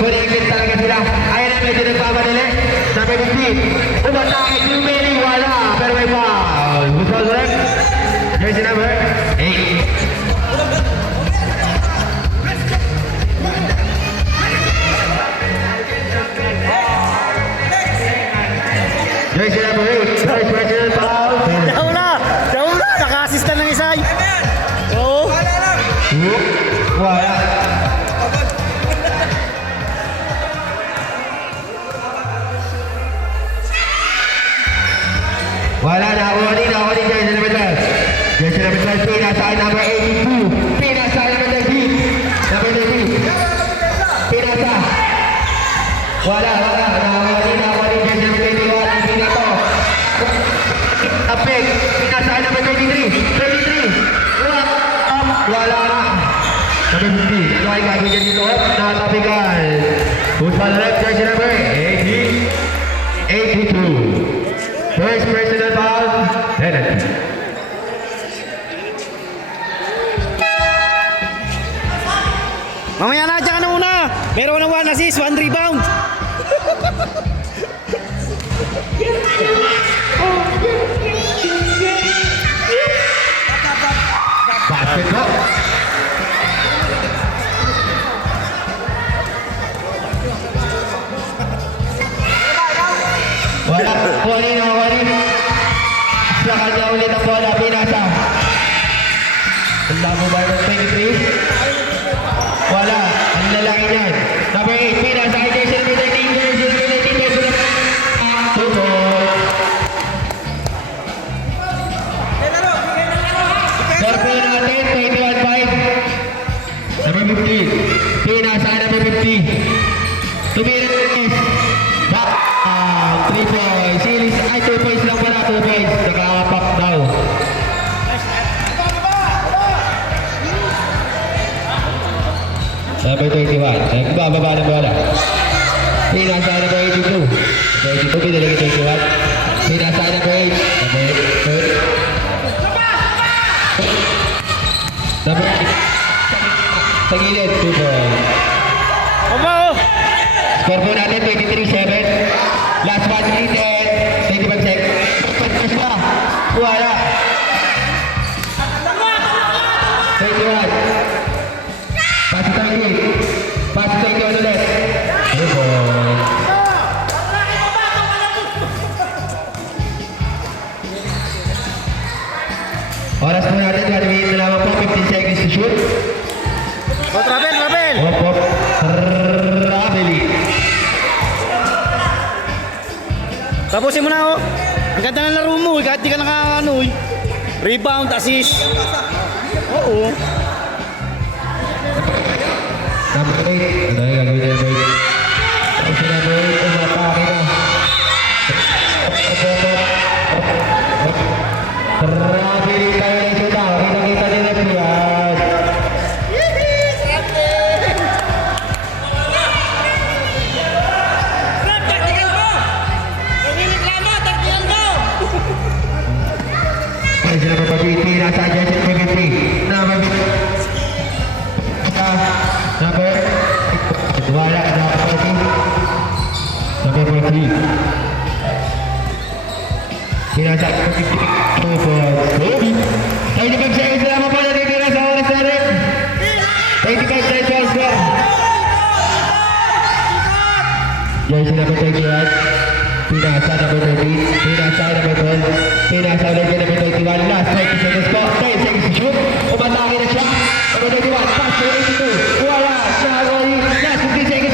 Connected talaga sila. Ayan na, medyo nagpapadali. Number 50. Umatake, Jumeli, wala. Pero may foul. Who's all correct? Jersey number 8. Jersey number 8. First personal foul. Daula! Daula! Naka-assist na ng isa. Oo. Wala. Wala na, warning jersey number 12. Jersey number 12, Pina side number 82. Pina side number 13. Number 13. Pina sa. Wala. Warning jersey number 21. Pina to. Apik. Pina side number 33. 33. Wala na. Number 50. Ano ay gagawin dito? Nakatapikan. Who's on the left? Jersey number 82. First personal foul, penalty. Mamaya na, dyan ka na muna. Meron na 1 assist, 1 rebound. Basket po. Wala. Kunin. Sa kanya ulit ang bola. Pinasa. Tanda mo ba yung 23? Wala. Ang lalaki niyan. Number 8. Pinasa. Jersey number 13. Jersey number 13. Tuto. Score natin. 21-5. Number 50. Pinasa. Number 50. Tumiris. Back. 3 points. Series. Ay, 2 points lang pala. 2 points. Nakakapak daw. Number 21. Nagbababa ng bola. Pinasa number 82. Number 82. Pinalagay 21. Pinasa number 8. Number 8. Sa gilid. 2 points. Opo! Score po natin 23-7. Last 1 minute and 25 seconds. Pagkas pa. Wala. 21. Pass 28. Pass 21 ulit. Good boy. Oras po natin. 1 minute na naman po. 15 seconds to shoot. O, travel! Hop. Rabeli. Tapusin mo na, oh. Ang ganda ng laro mo, kahit di ka nakakano, eh. Rebound, assist. Oo. Number 8. Ano yung gagawin na number 8? Kasi number 8, umatake na. Rabeli tayo ng shoota. Kita nyo na siya. Jersey number 40, nasa jersey number 50. Number 40. Wala, number 40. Number 40. Pinasa 50. 2 points. 35 seconds na po natitira sa oras na rin. 25 seconds score. Jersey number 31. Pinasa number 13. Pinasa number 12. Pinasa ulit yung number 21. Last 20 seconds po. 10 seconds to shoot. Umatake na siya. Number 21. Pass to 82. Wala. Last 15 seconds.